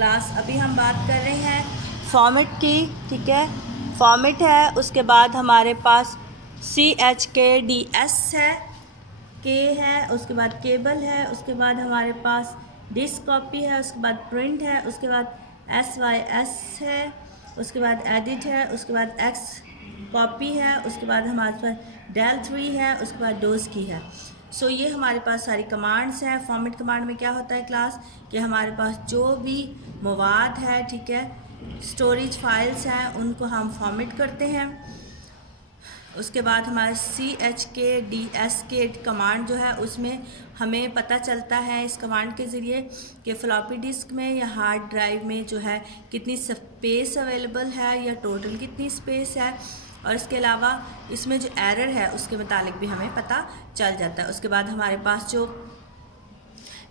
Class अभी हम बात कर रहे हैं फॉर्मेट की, ठीक है। फॉर्मेट है, उसके बाद हमारे पास CHKDS है, के है, उसके बाद केबल है, उसके बाद हमारे पास डिस्क कॉपी है, उसके बाद प्रिंट है, उसके बाद SYS है, उसके बाद एडिट है, उसके बाद X कॉपी है, उसके बाद हमारे पास del 3 है, उसके बाद डोज की है। सो ये हमारे पास सारी कमांड्स हैं। फॉर्मेट कमांड में क्या होता है क्लास कि हमारे पास जो भी मवाद है, ठीक है, स्टोरेज फाइल्स हैं, उनको हम फॉर्मेट करते हैं। उसके बाद हमारे CHKDS के कमांड जो है उसमें हमें पता चलता है इस कमांड के ज़रिए कि फ्लॉपी डिस्क में या हार्ड ड्राइव में जो है कितनी स्पेस अवेलेबल है या टोटल कितनी स्पेस है, और इसके अलावा इसमें जो एरर है उसके मुतालिक भी हमें पता चल जाता है। उसके बाद हमारे पास जो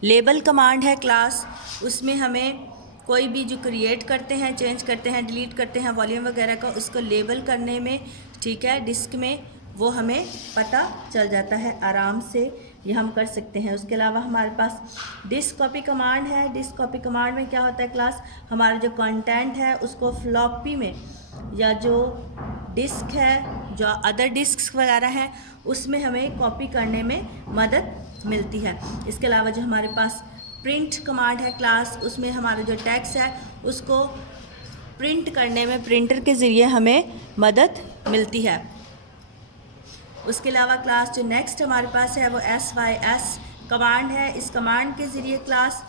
लेबल कमांड है क्लास, उसमें हमें कोई भी जो क्रिएट करते हैं, चेंज करते हैं, डिलीट करते हैं वॉल्यूम वगैरह का, उसको लेबल करने में, ठीक है, डिस्क में वो हमें पता चल जाता है आराम से, ये हम कर सकते हैं। उसके अलावा हमारे पास डिस्क कॉपी कमांड है। डिस्क कॉपी कमांड में क्या होता है क्लास, हमारा जो कंटेंट है उसको फ्लॉपी में या जो डिस्क है, जो अदर डिस्क वगैरह हैं, उसमें हमें कॉपी करने में मदद मिलती है। इसके अलावा जो हमारे पास प्रिंट कमांड है क्लास, उसमें हमारा जो टेक्स्ट है उसको प्रिंट करने में प्रिंटर के ज़रिए हमें मदद मिलती है। उसके अलावा क्लास जो नेक्स्ट हमारे पास है वो SYS कमांड है। इस कमांड के ज़रिए क्लास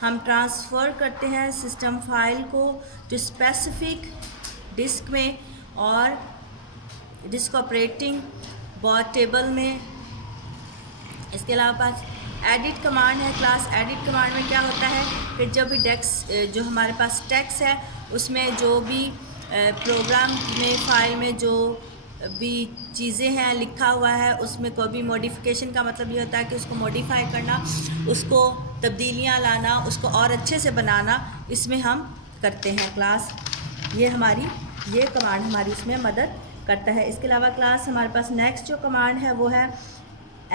हम ट्रांसफ़र करते हैं सिस्टम फाइल को जो स्पेसिफिक डिस्क में और डिस्क ऑपरेटिंग बॉड टेबल में। इसके अलावा पास एडिट कमांड है क्लास। एडिट कमांड में क्या होता है कि जब भी जो हमारे पास टेक्स्ट है उसमें जो भी प्रोग्राम में फाइल में जो भी चीज़ें हैं लिखा हुआ है उसमें कोई भी मॉडिफिकेशन का मतलब ये होता है कि उसको मॉडिफाई करना, उसको तब्दीलियाँ लाना, उसको और अच्छे से बनाना, इसमें हम करते हैं क्लास। ये कमांड हमारी इसमें मदद करता है। इसके अलावा क्लास हमारे पास नेक्स्ट जो कमांड है वो है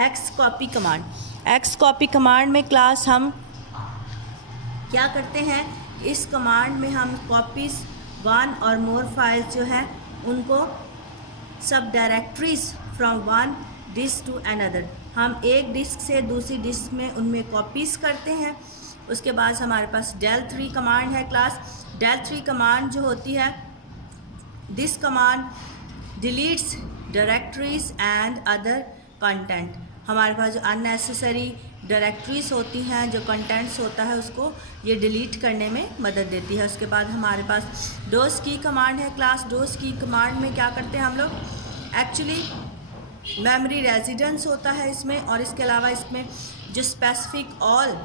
X copy command. X copy command में क्लास हम क्या करते हैं, इस कमांड में हम कॉपीज़ वन और मोर फाइल्स जो है उनको सब directories from one disk to another, हम एक डिस्क से दूसरी डिस्क में उनमें कॉपीज़ करते हैं। उसके बाद हमारे पास del 3 कमांड है क्लास। del 3 कमांड जो होती है, this command deletes directories and other content. हमारे पास जो अननेसेसरी डायरेक्टरीज होती हैं, जो कंटेंट्स होता है, उसको ये डिलीट करने में मदद देती है। उसके बाद हमारे पास डोज की कमांड है क्लास। डोज की कमांड में क्या करते हैं हम लोग, एक्चुअली मेमोरी रेजिडेंस होता है इसमें, और इसके अलावा इसमें जो स्पेसिफिक ऑल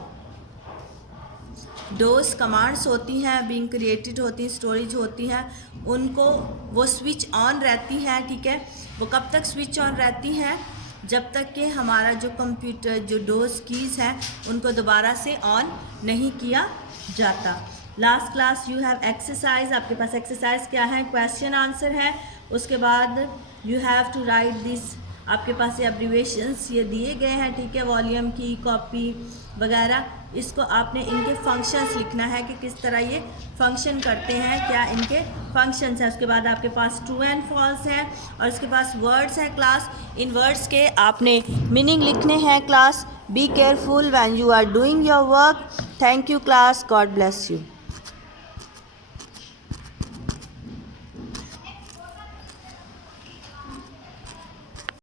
डोज कमांड्स होती हैं बीइंग क्रिएटेड होती हैं, स्टोरेज होती हैं, उनको वो स्विच ऑन रहती हैं, ठीक है। वो कब तक स्विच ऑन रहती हैं, जब तक कि हमारा जो कंप्यूटर जो डोज कीज़ हैं उनको दोबारा से ऑन नहीं किया जाता। Last class you have exercise, आपके पास एक्सरसाइज क्या है, क्वेश्चन आंसर है। उसके बाद you have to write this, आपके पास ये एब्रीवेशंस ये दिए गए हैं, ठीक है, वॉल्यूम की, कॉपी वगैरह। इसको आपने इनके फंक्शंस लिखना है कि किस तरह ये फंक्शन करते हैं, क्या इनके फंक्शंस हैं। उसके बाद आपके पास ट्रू एंड फॉल्स है, और इसके पास वर्ड्स हैं क्लास। इन वर्ड्स के आपने मीनिंग लिखने हैं class. Be careful when you are doing your work. Thank you class, God bless you.